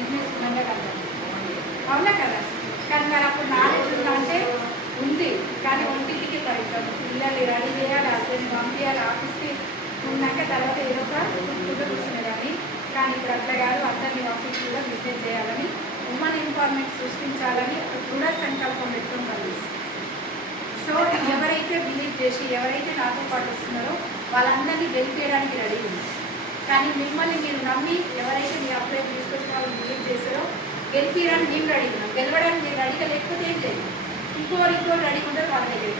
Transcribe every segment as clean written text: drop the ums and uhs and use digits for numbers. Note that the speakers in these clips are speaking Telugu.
బిజినెస్ ఉమెన్గా కనబడుతుంది. అవునా కదా? కానీ మరి అప్పుడు నాలెడ్జ్ ఉందా అంటే ఉంది, కానీ ఒంటింటికి పిల్లలు రెడీ చేయాలి, హస్బెండ్ పంపించాలి ఆఫీస్కి, ఉన్నాక తర్వాత ఏదో ఒక ఫుడ్ కూర్చునేదాన్ని. కానీ ఇప్పుడు అట్లా కాదు, అందరినీ ఆఫీస్ కూడా బిజినెస్ చేయాలని, ఉమెన్ ఎంపవర్మెంట్ సృష్టించాలని దృఢ సంకల్పం పెట్టుకుని పనిచేస్తుంది. సో ఎవరైతే బిలీవ్ చేసి ఎవరైతే నాతో పాటు వస్తున్నారో వాళ్ళందరినీ గెలిపేయడానికి రెడీ ఉంది. కానీ మిమ్మల్ని మీరు నమ్మి ఎవరైతే మీ అప్లై తీసుకొచ్చిన వాళ్ళు బిలీవ్ చేశారో గెలిపేయడానికి మేము రెడీ ఉన్నాం. గెలవడానికి మీరు రెడీగా లేకపోతే ఏం లేదు, ఇంకోరు రెడీ ఉంటారు వాళ్ళ దగ్గర.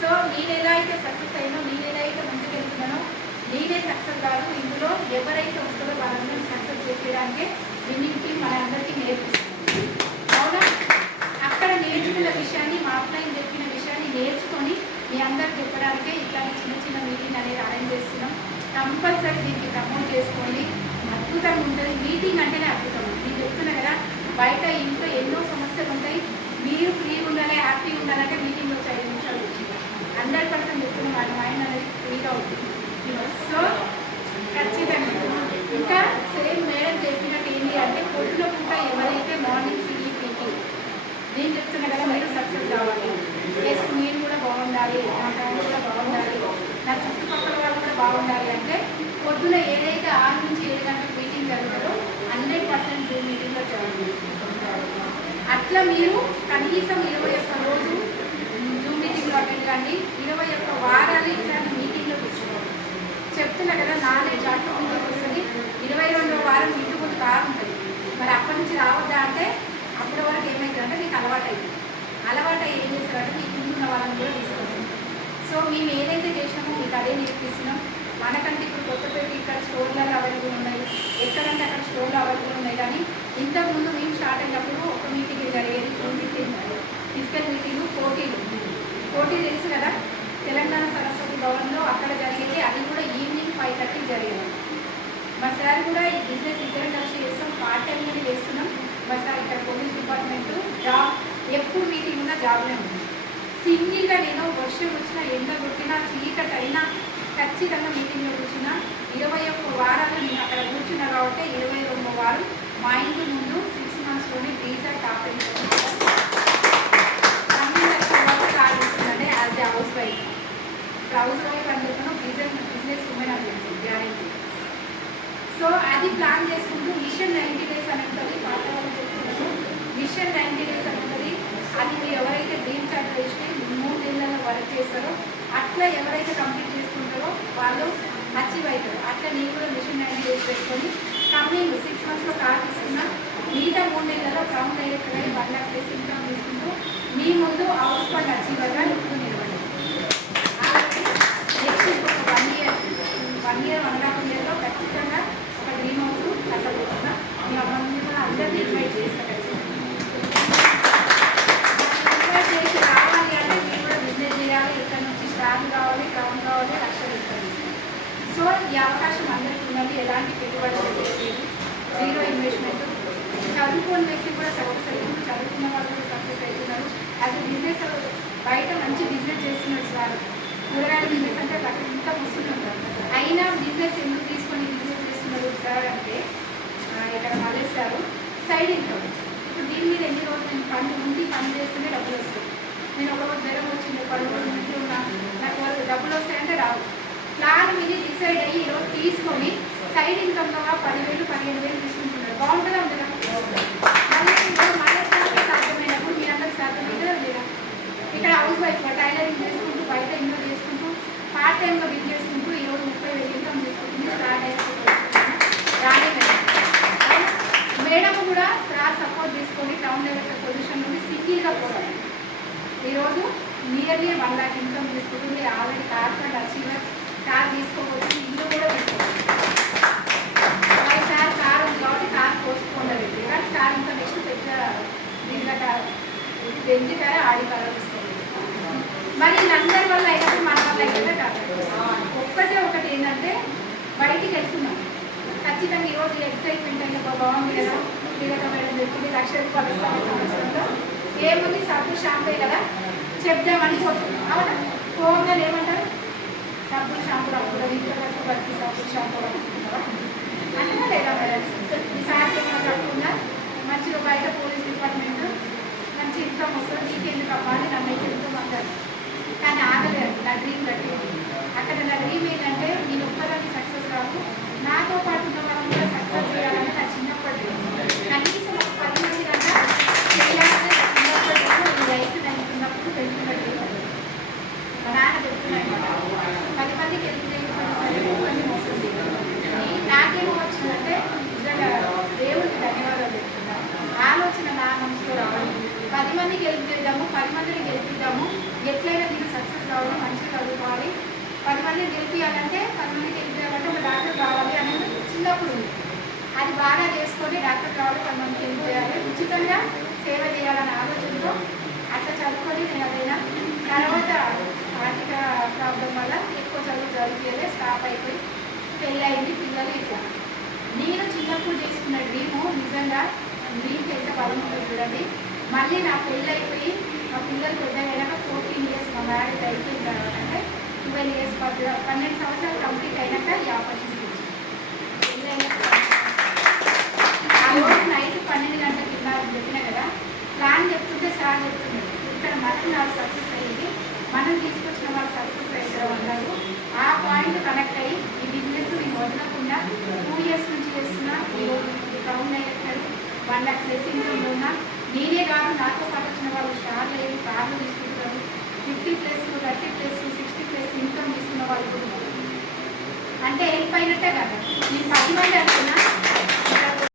సో నేను ఎలా అయితే సక్సెస్ అయినో, నేను ఎలా అయితే ముందుకు వెళ్తున్నానో, నేనే సక్సెస్ కాదు, ఇందులో ఎవరైతే వస్తారో వాళ్ళందరినీ సక్సెస్ చేయడానికే విన్నింగ్ టీమ్ మన అందరికీ నేర్పిస్తుంది. అవునా? అక్కడ నేర్చుకున్న విషయాన్ని, మా అప్లైన్ చెప్పిన విషయాన్ని నేర్చుకొని మీ అందరికి చెప్పడానికే ఇట్లాంటి చిన్న చిన్న మీటింగ్ అనేది అరేంజ్ చేస్తున్నాం. కంపల్సరీ దీనికి ప్రమోట్ చేసుకోండి, అద్భుతంగా ఉంటుంది. మీటింగ్ అంటేనే అద్భుతం. నేను చెప్తున్నా కదా, బయట ఇంట్లో ఎన్నో సమస్యలు ఉంటాయి, మీరు ఫ్రీగా ఉండాలి, హ్యాపీగా ఉండాలంటే మీటింగ్ వచ్చి 5 నిమిషాలు వచ్చింది 100% చెప్తున్నా, వాళ్ళ మైండ్ అనేది ఫ్రీగా ఉంటుంది. సో ఖచ్చితంగా ఇంకా సేమ్ మేడం చెప్పినట్టు ఏంటి అంటే పొద్దున పూట ఎవరైతే మార్నింగ్ పీటీ నేను చెప్తున్నా కదా, మీరు సక్సెస్ కావాలి, ఎస్ నేను కూడా బాగుండాలి, నా ఫ్రెండ్స్ కూడా బాగుండాలి, నా చుట్టుపక్కల వాళ్ళు కూడా బాగుండాలి అంటే పొద్దున ఏదైతే 6 నుంచి 7 గంటలకు మీటింగ్ జరుగుతుందో 100% జూమ్ మీటింగ్లో జాయిన్ చేసుకుంటారు. అట్లా మీరు కనీసం 21 రోజు జూమ్ మీటింగ్లో అటెండ్ కానీ, 21 వారాలు ఇట్లాంటి మీటింగ్లో కూర్చోవాలి. చెప్తున్నా కదా, నాలెడ్జ్ ఆటోమేటిక్ వస్తుంది. 22వ వారం ఇంటి ముందు కారు ఉంటుంది, మరి అప్పటి నుంచి రావద్దా అంటే అప్పటి వరకు ఏమవుతుందంటే మీకు అలవాటు ఏం చేస్తారంటే మీకు ముందున్న వాళ్ళని కూడా తీసుకొస్తుంది. సో మేము ఏదైతే చేసినామో మీకు అదే నేర్పిస్తున్నాం. మనకంటే ఇప్పుడు కొత్తపేట ఇక్కడ స్టోర్లలో అవైలబుల్ ఉన్నాయి, ఎక్కడంటే అక్కడ స్టోర్లో అవైలబుల్ ఉన్నాయి. కానీ ఇంతకుముందు మేము స్టార్ట్ అయినప్పుడు ఒక మీటింగ్ జరిగేది, 2 మీటింగ్, ఫిజికల్ మీటింగ్, పోటీ తెలుసు కదా, తెలంగాణ సరస్వతి భవన్లో అక్కడ జరిగేది. అది కూడా ఈవినింగ్ 5:30 జరిగేది. మా సార్ కూడా ఈ బిజినెస్ ఇద్దరం కలిసి చేస్తాం, పార్ట్ టైంగానే చేస్తున్నాం. మా సార్ ఇక్కడ పోలీస్ డిపార్ట్మెంటు జాబ్, ఎప్పుడు మీటింగ్ ఉన్నా జాబ్లో ఉంది. సింగిల్గా నేను వర్షం వచ్చినా, ఎండ కొట్టినా, చీకటి అయినా ఖచ్చితంగా మీటింగ్లో కూర్చున్నా. 21 వారాలు నేను అక్కడ కూర్చున్నా కాబట్టి 22వ వారం మా ఇంటి ముందు 6 monthsలోనే వీసా టాప్ కాల్స్తుందంటే as a housewife. Housewife అని చెప్పిన బిజినెస్ ఉమెన్ అని చెప్తుంది గ్యారెంటీ. సో అది ప్లాన్ చేసుకుంటూ మిషన్ 90 days అని ఉంటుంది, పాత వాళ్ళు చెప్తున్నాను. మిషన్ 90 days అని ఉంటుంది. అది మీరు ఎవరైతే డ్రీమ్ చార్ట్ చేసి 3 నెలల్లో వర్క్ చేస్తారో, అట్లా ఎవరైతే కంప్లీట్ చేసుకుంటారో వాళ్ళు అచీవ్ అవుతారు. అట్లా నేను కూడా మిషన్ 90 days పెట్టుకొని కమింగ్ 6 monthsలో కార్ తీసుకున్నా. మిగతా 3 నెలల్లో టౌన్ డైరెక్టర్ గారి 1 lakh ప్లస్ ఇన్కమ్ తీసుకుంటూ మీ ముందు హౌస్ ఫండ్ అచీవర్గా ఇప్పుడు నిలబడి నెక్స్ట్ 1 year 1.5 yearలో ఖచ్చితంగా ఒక డ్రీమ్ హౌస్ కట్టబోతున్నా. మీ అమ్మని కూడా అందరినీ ఇన్వైట్ చేస్తాను. ఇన్వైట్ చేసి రావాలి అంటే మీరు కూడా బిజినెస్ చేయాలి, ఇక్కడ నుంచి స్టార్ట్ కావాలి, గ్రౌండ్ కావాలి, లక్షలు ఇస్తారు. సో ఈ అవకాశం అందరికీ ఉన్నది. ఎలాంటి పెట్టుబడి లేదు, 0 ఇన్వెస్ట్మెంట్. చదువుకున్న వ్యక్తి కూడా సక్సెస్ అవుతుంది, చదువుకున్న వాళ్ళు కూడా సక్సెస్ అవుతున్నారు. యాజ్ ఎ బిజినెస్ బయట మంచి బిజినెస్ చేస్తున్నారు సార్. కూరగాయల బిజినెస్ అంటే అక్కడ ఇంకా వస్తూనే ఉంటారు. అయినా బిజినెస్ ఎందుకు తీసుకొని బిజినెస్ చేస్తున్నారు సార్ అంటే ఇక్కడ మళ్ళేస్తారు సైడ్ ఇన్కమ్. ఇప్పుడు దీని మీద ఎన్ని రోజులు నేను పని చేస్తూనే డబ్బులు వస్తాయి. నేను ఒక రోజు జ్వరం వచ్చింది, 10 రోజులు ఇంట్లో ఉన్నా, నాకు డబ్బులు వస్తాయంటే రావు. ప్లాన్ మీద డిసైడ్ అయ్యి ఈరోజు తీసుకొని సైడ్ ఇన్కమ్గా 10,000 15,000 తీసుకుంటున్నారు. బాగుంటుందా ఉంటుందా? మళ్ళీ సాధ్యమైనప్పుడు మీ అందరికి సాధ్యమైందా లేదా? ఇక్కడ హౌస్ వైఫ్ టైలరింగ్ చేసుకుంటూ, బయట ఇన్కమ్ చేసుకుంటూ, పార్ట్ టైంగా బిల్ చేసుకుంటూ ఈరోజు 30,000 ఇన్కమ్ చేసుకుంటుంది. స్టార్ట్ రాని మేడం కూడా సార్ సపోర్ట్ తీసుకొని టౌన్ డైరెక్టర్ పొజిషన్ నుండి సింగిల్గా పోవాలి. ఈరోజు నియర్లీ 1 lakh ఇన్కమ్ తీసుకుంటుంది. Already car fund achiever, car తీసుకోవచ్చు, ఇల్లు కూడా తీసుకోవచ్చు. సార్ కార్ ఉంది కాబట్టి కార్ పోస్ట్పోన్ అయింది, కానీ కార్ ఇంకా నెక్స్ట్ పెద్ద దీనిగా కార్ పెంచి కారే ఆడి కార్ తీసుకోవాలి. మరి వీళ్ళందరి వల్ల అయినప్పుడు మన వల్ల అయితే కాదు. ఒకటి ఏంటంటే బయటికి వెళ్తున్నాం ఖచ్చితంగా. ఈరోజు ఎక్సైట్మెంట్ అయితే బాగుంది కదా, శ్రీలత మేడం చెప్పింది 1,00,000 రూపాయలు ఇస్తాను సంవత్సరంలో. ఏముంది, సబ్బు షాంపే కదా చెప్దామని పోతున్నాం. అవునా? పోగానే ఏమంటారు, సబ్బు షాంపూ అప్పుడు ఇంట్లో బట్టి సబ్బు షాంపూ అనుకుంటున్నావా? అంటేనా లేదా మేడం? ఈసారి ఏమైనా తక్కువ మంచిగా బయట పోలీస్ డిపార్ట్మెంట్ మంచి ఇన్కమ్ వస్తుంది, నీకెందుకు అవ్వాలి నన్ను ఎంతో అంటారు. కానీ ఆగలేదు, నా డ్రీమ్ కట్టింది. అక్కడ నా డ్రీమ్ ఏంటంటే నేను ఒక్కదాన్ని సక్సెస్ కాదు, నాతో పాటు ఉన్న వాళ్ళని కూడా సక్సెస్ చేయాలని నా చిన్నప్పటి కనీసం ఒక 10 మంది కన్నా చేయాలని చిన్నప్పటి ఈ లైఫ్ నన్నుకున్నప్పుడు పెట్టుకున్నట్టు మా నాన్న చెప్తున్నాను అనమాట. 10 మందికి వెళ్ళి వస్తుంది. నాకేమో వచ్చిందంటే నిజంగా దేవుడికి ధన్యవాదాలు చెప్తున్నాను. ఆలోచన నా మనసులో రావాలి, 10 మందికి గెలిపిద్దాము, 10 మందిని గెలిపిద్దాము, ఎట్లయినా నేను సక్సెస్ కావాలి, మంచిగా చదువుకోవాలి, 10 మందిని గెలిపించాలంటే 10 మందిని గెలిపించాలంటే ఒక డాక్టర్ కావాలి అనేది చిన్నప్పుడు ఉంది. అది బాగా చేసుకొని డాక్టర్ కావాలి, 10 మందికి గెలిపించాలి, ఉచితంగా సేవ చేయాలనే ఆలోచనతో అట్లా చదువుకొని నేను అదైనా తర్వాత ఆర్థిక ప్రాబ్లం వల్ల ఎక్కువ చదివితే స్టాప్ అయిపోయి పెళ్ళి అయింది, పిల్లలు ఇట్లా. నేను చిన్నప్పుడు చేసుకున్న డ్రీము నిజంగా డ్రీమ్కి ఎంత బలం ఉంటుంది చూడండి. మళ్ళీ నా పెళ్ళి అయిపోయి మా పిల్లలు పెద్ద అయినాక 14 ఇయర్స్ మా మ్యారేజ్ అయిపోయిన తర్వాత అంటే 12 ఇయర్స్ 12 సంవత్సరాలు కంప్లీట్ అయినాక ఈ ఆపర్చునిటీ వచ్చింది. పెళ్ళి అయినాక ఆ రోజు నైట్ 12 గంటల కింద చెప్పినా కదా, ప్లాన్ చెప్తుంటే సార్ చెప్తున్నాడు ఇక్కడ మనం నాకు సక్సెస్ అయ్యింది, మనం తీసుకొచ్చిన వాళ్ళు సక్సెస్ అవుతారు అన్నారు. ఆ పాయింట్ కనెక్ట్ అయ్యి ఈ బిజినెస్ నేను వదలకుండా 2 ఇయర్స్ నుంచి చేస్తున్నా. ఈరోజు టౌన్ డైరెక్టర్ 1 lakh ప్లస్ ఇన్కమ్లో ఉన్నా. నేనే కాదు, నాతో పాటు వచ్చిన వాళ్ళు షార్లు అయ్యి కార్లు తీసుకుంటారు, 50+, 30+, 60+ ఇన్కమ్ తీసుకున్న వాళ్ళు కూడా. అంటే హెల్ప్ అయినట్టే కదా. నేను 10 మంది అనుకున్నా